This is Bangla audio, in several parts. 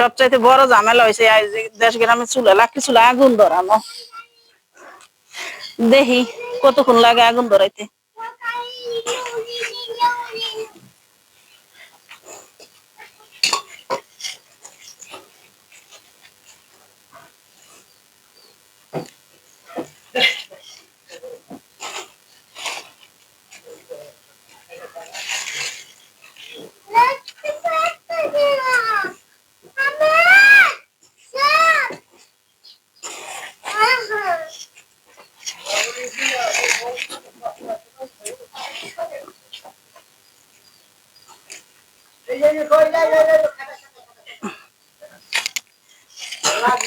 সবচাইতে বড় ঝামেলা হয়েছে দেশ গ্রামে চুলা লাকড়ি চুলা আগুন ধরানো। দেখি কতক্ষণ লাগে আগুন ধরাইতে।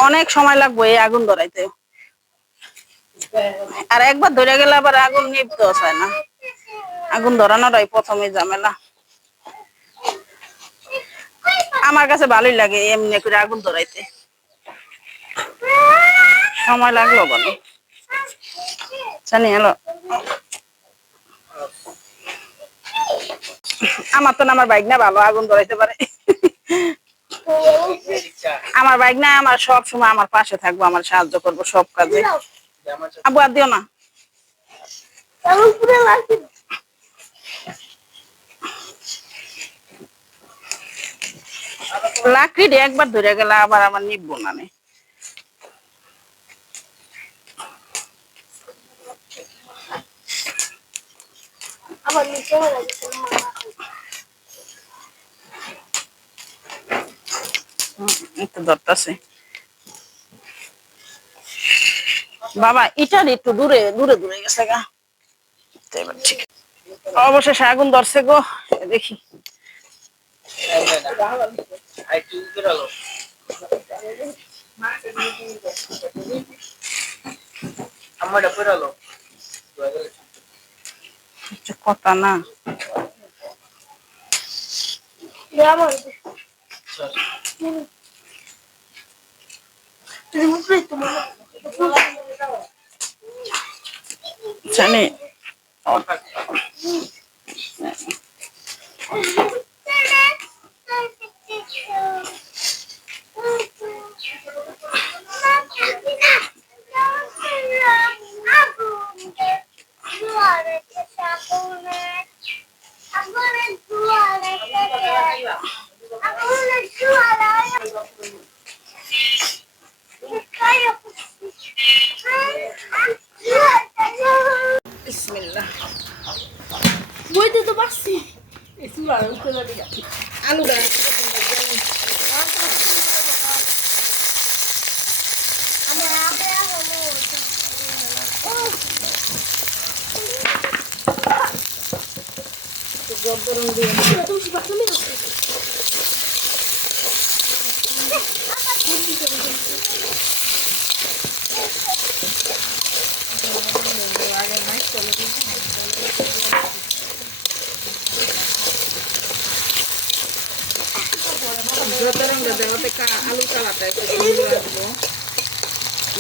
অনেক সময় লাগবে এই আগুন ধরাইতে, আর একবার ধরে গেলে আবার আগুন নিভতেও চায় না। আগুন ধরানোটাই প্রথমে ঝামেলা। আমার কাছে ভালোই লাগে এমনি করে আগুন ধরাইতে, সময় লাগলো বলো জানি। হ্যালো, আমার তো আমার বাইক না ভালো আগুন ধরাইতে পারে। আমার বাইক না আমার সব সময় আমার পাশে থাকবো, আমার সাহায্য করবো সব কাজে। আবু আর দিও না। লাকড়ি একবার ধরে গেলে আবার আমার নিববো না। ধরতেছে বাবা, ইটার একটু দূরে দূরে দূরে গেছে গা। ঠিক অবশেষে আগুন ধরছে গো, দেখি। কথা না জানি। বিসমিল্লাহ। বইতে তো পারছি আলু গাছ যত রঙটা দেওয়াতে আলু কালারটা একটু সুন্দর আসবো,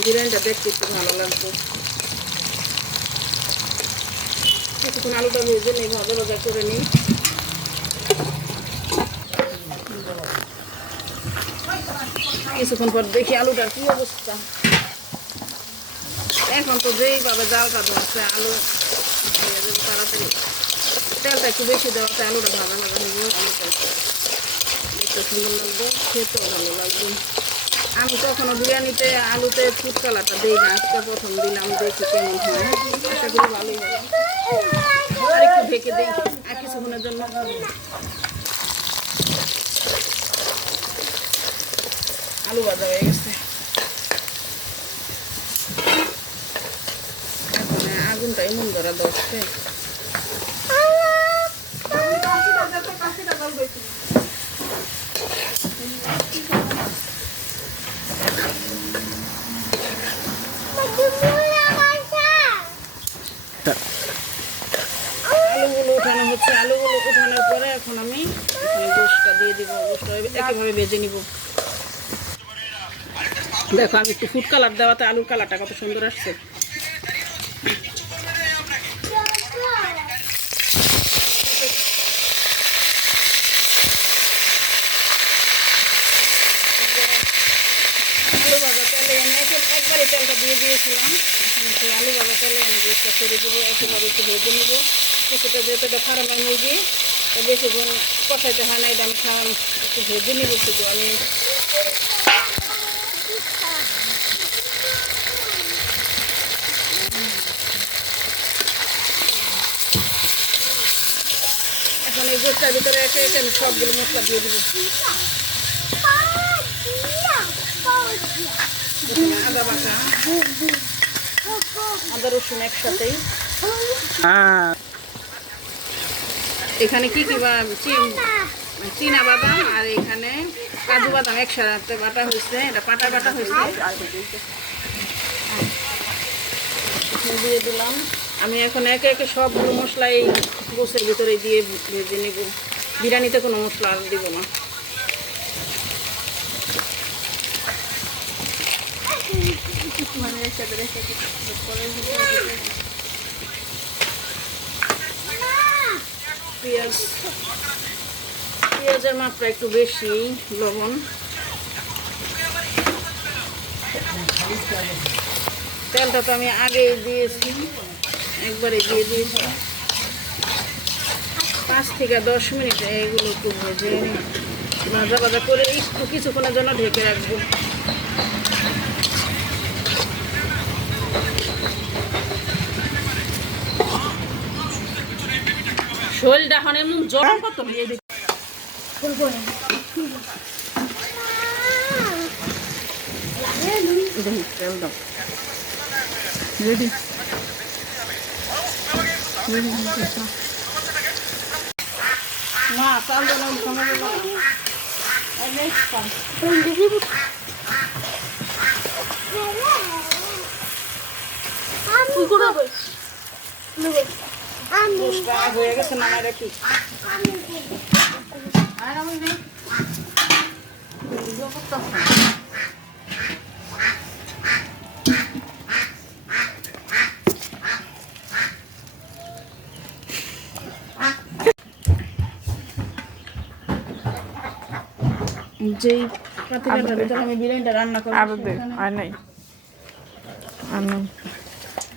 ডিজাইনটা দেখতে একটু ভালো লাগবে। কিছুক্ষণ আলুটা ভেজে নিই, ভাজা ভাজা করে নিই। কিছুক্ষণ পর দেখি আলুটার কি অবস্থা। এখন তো যেইভাবে জালটা ধরছে আলু তাড়াতাড়ি, তেলটা একটু বেশি দেওয়াতে আলুটা ভাজা ভাজা নিব। আলুটা দেখতে সুন্দর লাগবে, খেতেও ভালো লাগবে। আমি কখনো বিরিয়ানিতে আলুতে ফুড কালারটা দিই না, আজকে প্রথম দিলাম, দেখি কেমন হয়। আশা করি ভালোই হবে। আর একটু ঢেকে দিই আর কিছুক্ষণের জন্য। আলু ভাজা হয়ে গেছে, এখন আগুনটা এমন ধরা দশকে আলুগুলো উঠানো হচ্ছে। আলুগুলো উঠানোর পরে এখন আমি এখানে গোশটা দিয়ে দিব। গোশটা একেভাবে ভেজে নিব। দেখো আমি একটু ফুড কালার দেওয়াতে আলুর কালারটা কত সুন্দর আসছে। দিয়ে দিয়েছিলাম। এখন একটু আলু ভাজা তেলে আমি গোসটা ছেড়ে দেবো, একেবারে একটু ভেজে নেবো। কিছুটা যেহেতু এটা ফার্মের মুরগি, বেশিক্ষণ কষাইতে হয় না, এটা আমি একটু ভেজে নেবো শুধু আমি। এখন এই গোসটার ভিতরে একে একে আমি সবগুলো মশলা দিয়ে দেবো। আদা বাটা, আদা রসুন একসাথেই। এখানে কি কি চীনা বাদাম আর এখানে কাজু বাদাম একসাথে বাটা হয়েছে, এটা পাটা বাটা হয়েছে। দিয়ে দিলাম আমি। এখন একে একে সবগুলো মশলা এই গোসের ভিতরে দিয়ে ভেজে নেব। বিরিয়ানিতে কোনো মশলা আর দিব না। পেঁয়াজের মাত্রা একটু বেশি, লবণ, তেলটা তো আমি আগেই দিয়েছি, একবারে দিয়ে দিয়েছি। 5 থেকে 10 মিনিট এগুলো একটু ভেজে ভাজা ভাজা করে একটু কিছুক্ষণের জন্য ঢেকে রাখবো। শোলটা এখন এমন জল কত দিয়ে দিই। তেল দাও রেডি। মা চাল দাও সময় হয়ে গেছে নামাই রাখি। যেই পাতিলাটার ভিতরে আমি বিরিয়ানিটা রান্না করব আর নাই আর নাই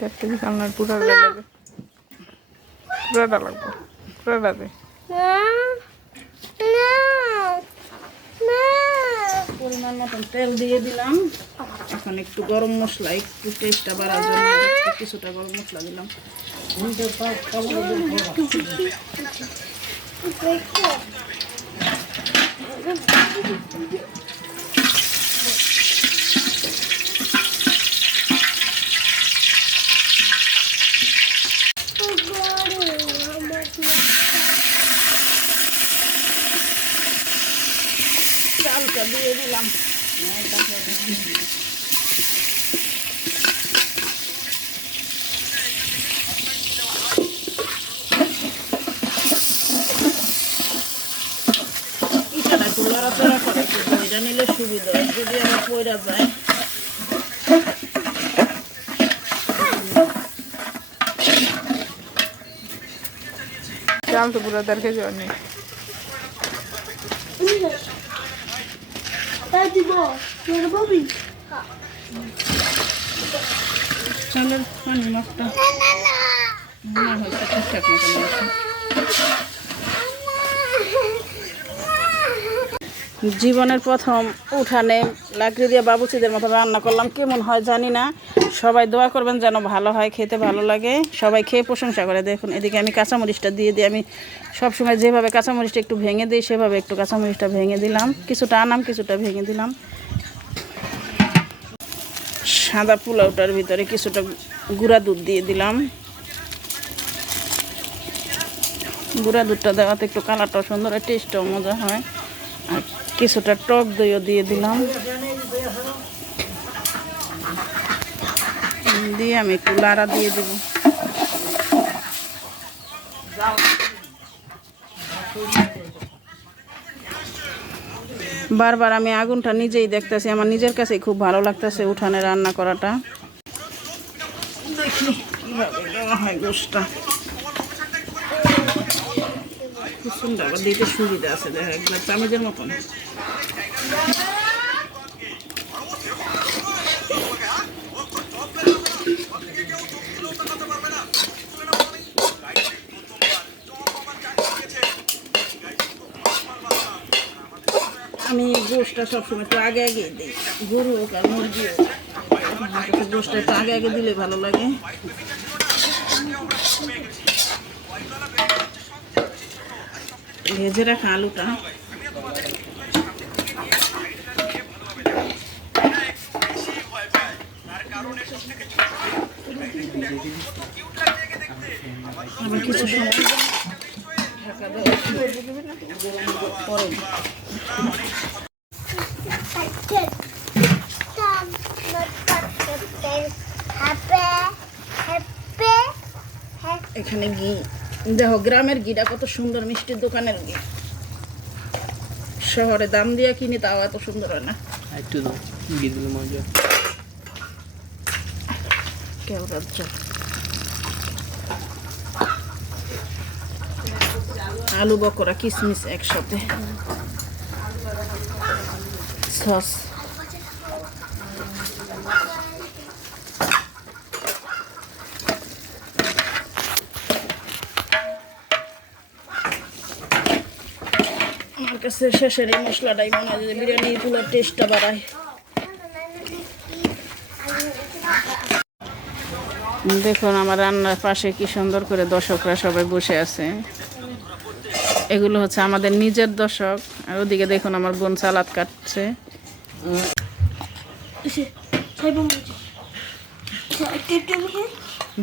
দেখতে কি আপনার পুরো লাগবে, পুরোটা লাগবে, পুরোটা দে পরিমাণ মতন তেল দিয়ে দিলাম। এখন একটু গরম মশলা, একটু টেস্টটা বাড়ার জন্য কিছুটা গরম মশলা দিলাম। চালটা দিয়ে দিলাম। ইটাটা একটু লড়াচড়া করে, এটা নিলে সুবিধা হয়, যদি আবার পয়রা যায়। চাল তো পুরো 1.5 কেজি নেই। চালের পানির মাপটা মনে হয়েছে ঠিকঠাক মতন আছে। জীবনের প্রথম উঠানে লাকড়ি দিয়ে বাবুচিদের মতো রান্না করলাম, কেমন হয় জানি না। সবাই দোয়া করবেন যেন ভালো হয়, খেতে ভালো লাগে, সবাই খেয়ে প্রশংসা করে। দেখুন এদিকে আমি কাঁচামরিচটা দিয়ে দিই। আমি সবসময় যেভাবে কাঁচামরিচটা একটু ভেঙে দিই সেভাবে একটু কাঁচামরিচটা ভেঙে দিলাম, কিছুটা আনাম কিছুটা ভেঙে দিলাম। সাদা পোলাওটার ভিতরে কিছুটা গুঁড়া দুধ দিয়ে দিলাম। গুঁড়া দুধটা দেওয়াতে একটু কালারটাও সুন্দর হয়, টেস্টটাও মজা হয়। আর কিছুটা টক দইও দিয়ে দিলাম, দিয়ে আমি একটু লাড়া দিয়ে দেব। বারবার আমি আগুনটা নিজেই দেখতেছি, আমার নিজের কাছেই খুব ভালো লাগতেছে উঠানে রান্না করাটা। দেখি কিভাবে দেওয়া হয় গোশটা। খুব সুন্দর দিতে সুবিধা আছে, দেখা একবার চামচের মতন। আমি গোশটা সবসময় একটু আগে আগে দিই, গরু হোক আর মুরগিও। আমার কাছে গোশটা একটু আগে আগে দিলে ভালো লাগে। ভেজে রাখা আলুটা আবার কিছু সময় ঢাকা দেওয়া পরে এখানে ঘি দেখো, গ্রামের ঘিটা কত সুন্দর, মিষ্টির দোকানের ঘি। শহরে দাম দিয়ে কিনি তাও এত সুন্দর হয় না। একটু দাও, ঘি দিলে মজা। কেউ রাজ্য আলু বকরা কিশমিশ একসাথে, সস। আমার কাছে শেষের এই মশলাটাই মনে হয় যে বিরিয়ানির পুরো টেস্টটা বাড়ায়। দেখুন আমার রান্নার পাশে কি সুন্দর করে দর্শকরা সবাই বসে আছে। এগুলো হচ্ছে আমাদের নিজের দর্শক। আর ওদিকে দেখুন আমার বোন সালাদ কাটছে।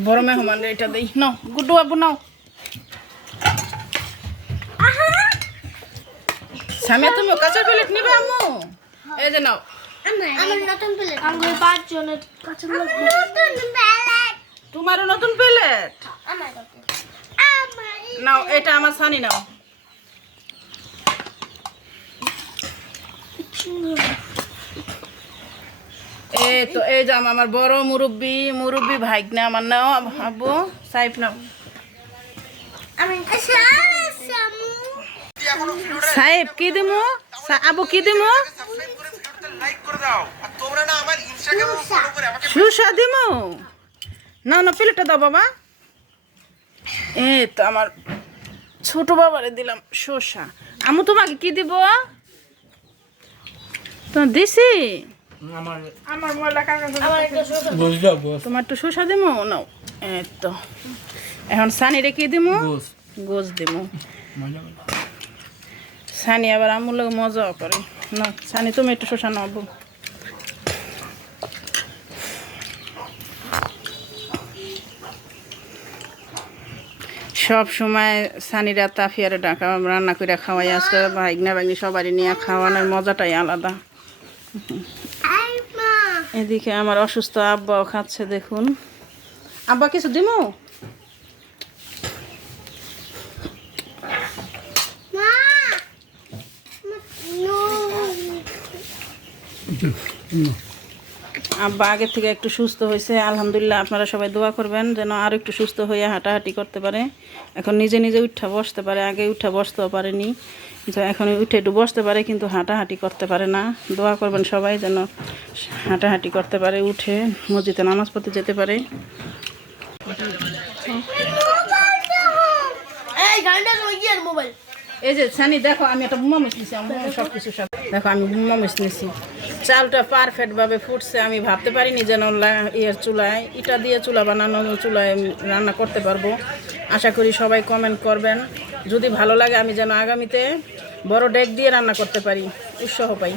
বড় মেহমান এটা দেই, নাও গুড্ডু বাবু নাও। সামিয়া তুমি কাঁচের প্লেট নিবে আম্মু? এই যে নাও। আমার নতুন প্লেট। আমার 5 জনের কাছে নতুন প্লেট। তোমারও নতুন প্লেট? আমার নাও, এটা আমার সানি নাও। এই তো এই যে আমার বড় মুরব্বি ভাইগনা আমার নাও। আব্বু সাইফ নাও। আমি সাহেব কি দিমু? আবু কি দিমু? সুসা দিমু? না না, প্লেটটা দাও বাবা। এই তো আমার ছোট বাবারে দিলাম শসা। আমু তোমাকে কি দিব? তোমার দিছি? তোমার একটু শসা দিমু? নাও। এই তো এখন সানিরে কি দিমু? গোস দিমু। সানি আবার আমুর লোক মজাও করে। না সানি তুমি একটু শসা নাও। সব সময় সানিরা তাফিয়ারে ডাকা রান্না করে খাওয়াই। আজকে ভাইগনা ভাগ্নি সবারই নিয়ে খাওয়ানোর মজাটাই আলাদা। এদিকে আমার অসুস্থ আব্বাও খাচ্ছে দেখুন। আব্বা কিছু দিমু? আব্বা আগের থেকে একটু সুস্থ হয়েছে আলহামদুলিল্লাহ। আপনারা সবাই দোয়া করবেন যেন আর একটু সুস্থ হয়ে হাঁটাহাঁটি করতে পারে। এখন নিজে নিজে উঠা বসতে পারে। আগে উঠা বসতেও পারেনি, এখন উঠে একটু বসতে পারে কিন্তু হাঁটাহাঁটি করতে পারে না। দোয়া করবেন সবাই যেন হাঁটাহাঁটি করতে পারে, উঠে মসজিদে নামাজ পড়তে যেতে পারে। এই যে সানি দেখো, আমি একটা বুমা মিশ নিছি। সব কিছু সব দেখো, আমি বুমা মিশ নিছি। চালটা পারফেক্টভাবে ফুটছে। আমি ভাবতে পারিনি যেন ইয়ের চুলায়, ইটা দিয়ে চুলা বানানো চুলায় রান্না করতে পারবো। আশা করি সবাই কমেন্ট করবেন। যদি ভালো লাগে আমি যেন আগামীতে বড় ডেক দিয়ে রান্না করতে পারি, উৎসাহ পাই।